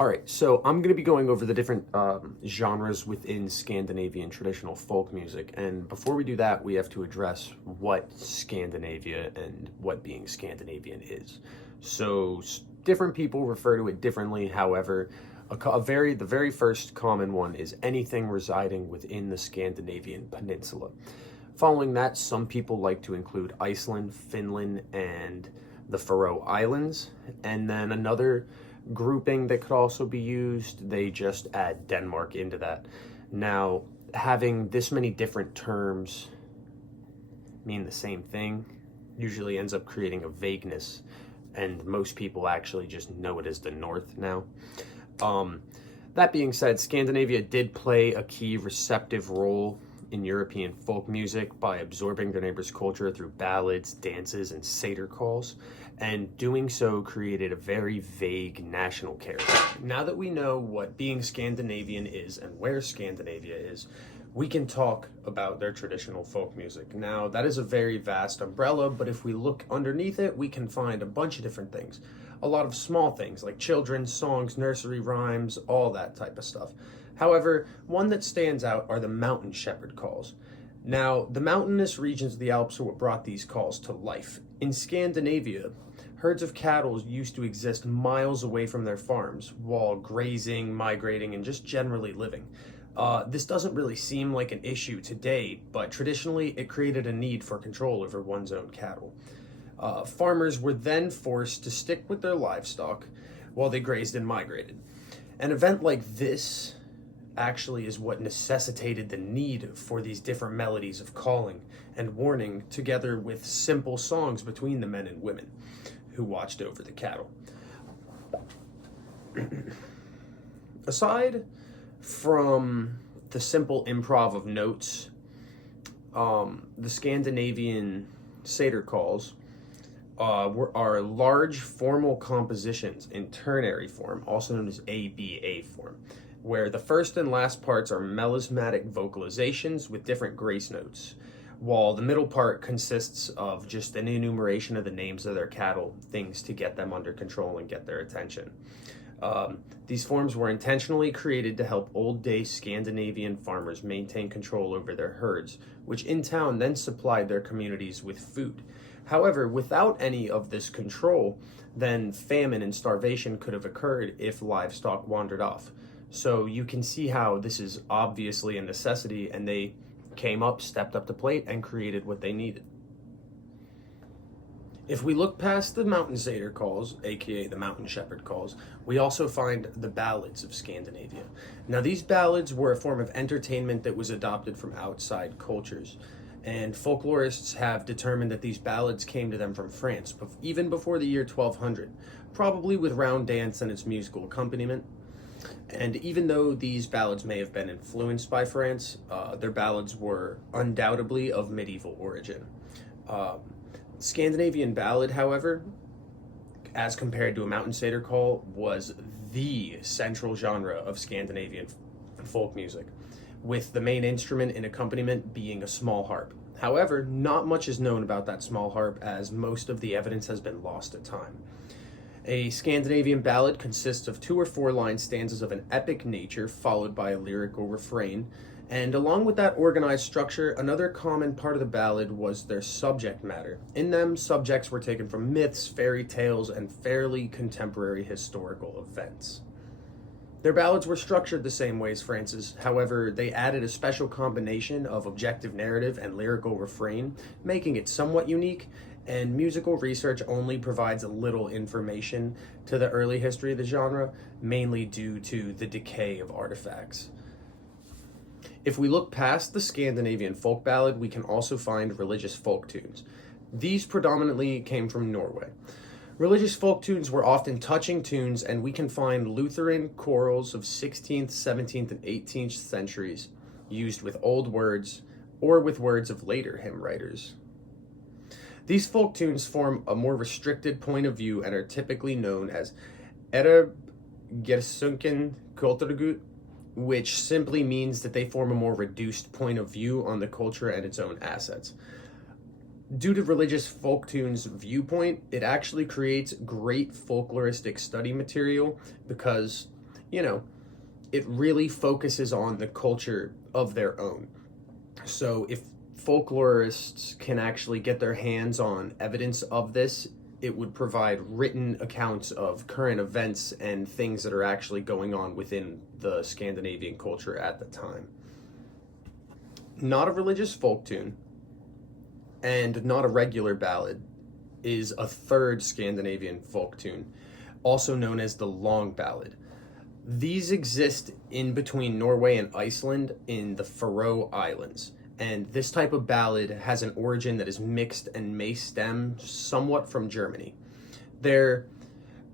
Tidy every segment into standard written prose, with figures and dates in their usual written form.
All right, so I'm going to be going over the different genres within Scandinavian traditional folk music. And before we do that, we have to address what Scandinavia and what being Scandinavian is. So different people refer to it differently. However, the very first common one is anything residing within the Scandinavian peninsula. Following that, some people like to include Iceland, Finland, and the Faroe Islands. And then another grouping that could also be used, they just add Denmark into that. Now, having this many different terms mean the same thing usually ends up creating a vagueness, and most people actually just know it as the North now. That being said, Scandinavia did play a key receptive role in European folk music by absorbing their neighbors' culture through ballads, dances, and satyr calls, and doing so created a very vague national character. Now that we know what being Scandinavian is and where Scandinavia is, we can talk about their traditional folk music. Now, that is a very vast umbrella, but if we look underneath it, we can find a bunch of different things. A lot of small things like children's songs, nursery rhymes, all that type of stuff. However, one that stands out are the mountain shepherd calls. Now, the mountainous regions of the Alps are what brought these calls to life. In Scandinavia, herds of cattle used to exist miles away from their farms while grazing, migrating, and just generally living. This doesn't really seem like an issue today, but traditionally it created a need for control over one's own cattle. Farmers were then forced to stick with their livestock while they grazed and migrated. An event like this actually is what necessitated the need for these different melodies of calling and warning, together with simple songs between the men and women who watched over the cattle. Aside from the simple improv of notes, the Scandinavian satyr calls are large formal compositions in ternary form, also known as ABA form, where the first and last parts are melismatic vocalizations with different grace notes, while the middle part consists of just an enumeration of the names of their cattle, things to get them under control and get their attention. These forms were intentionally created to help old-day Scandinavian farmers maintain control over their herds, which in turn then supplied their communities with food. However, without any of this control, then famine and starvation could have occurred if livestock wandered off. So you can see how this is obviously a necessity, and they stepped up to plate, and created what they needed. If we look past the mountain satyr calls, aka the mountain shepherd calls, we also find the ballads of Scandinavia. Now, these ballads were a form of entertainment that was adopted from outside cultures, and folklorists have determined that these ballads came to them from France, even before the year 1200, probably with round dance and its musical accompaniment. And even though these ballads may have been influenced by France, their ballads were undoubtedly of medieval origin. Scandinavian ballad, however, as compared to a mountain satyr call, was the central genre of Scandinavian folk music, with the main instrument and accompaniment being a small harp. However, not much is known about that small harp, as most of the evidence has been lost to time. A Scandinavian ballad consists of 2 or 4 line stanzas of an epic nature, followed by a lyrical refrain. And along with that organized structure, another common part of the ballad was their subject matter. In them, subjects were taken from myths, fairy tales, and fairly contemporary historical events. Their ballads were structured the same way as France's, however, they added a special combination of objective narrative and lyrical refrain, making it somewhat unique, and musical research only provides a little information to the early history of the genre, mainly due to the decay of artifacts. If we look past the Scandinavian folk ballad, we can also find religious folk tunes. These predominantly came from Norway. Religious folk tunes were often touching tunes, and we can find Lutheran chorals of 16th, 17th, and 18th centuries used with old words or with words of later hymn writers. These folk tunes form a more restricted point of view and are typically known as Gersunken Kulturgut, which simply means that they form a more reduced point of view on the culture and its own assets. Due to religious folk tunes' viewpoint, it actually creates great folkloristic study material because you know, it really focuses on the culture of their own. So if folklorists can actually get their hands on evidence of this, it would provide written accounts of current events and things that are actually going on within the Scandinavian culture at the time. Not a religious folk tune and not a regular ballad is a third Scandinavian folk tune, also known as the long ballad. These exist in between Norway and Iceland in the Faroe Islands. And this type of ballad has an origin that is mixed and may stem somewhat from Germany. They're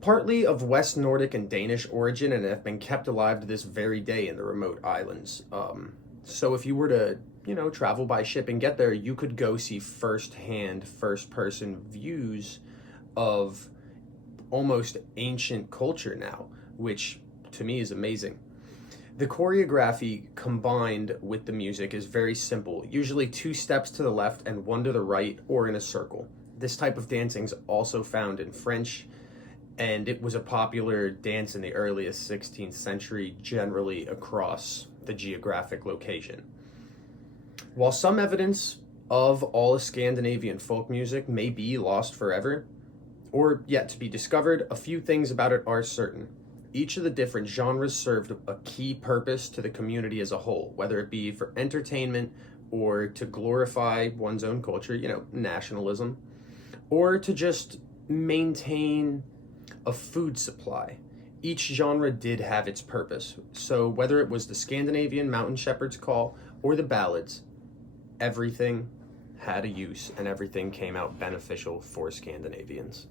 partly of West Nordic and Danish origin and have been kept alive to this very day in the remote islands. So if you were to, travel by ship and get there, you could go see firsthand, first-person views of almost ancient culture now, which to me is amazing. The choreography combined with the music is very simple, usually 2 steps to the left and 1 to the right or in a circle. This type of dancing is also found in French, and it was a popular dance in the earliest 16th century, generally across the geographic location. While some evidence of all Scandinavian folk music may be lost forever, or yet to be discovered, a few things about it are certain. Each of the different genres served a key purpose to the community as a whole, whether it be for entertainment or to glorify one's own culture, nationalism, or to just maintain a food supply. Each genre did have its purpose. So whether it was the Scandinavian mountain shepherd's call or the ballads, everything had a use and everything came out beneficial for Scandinavians.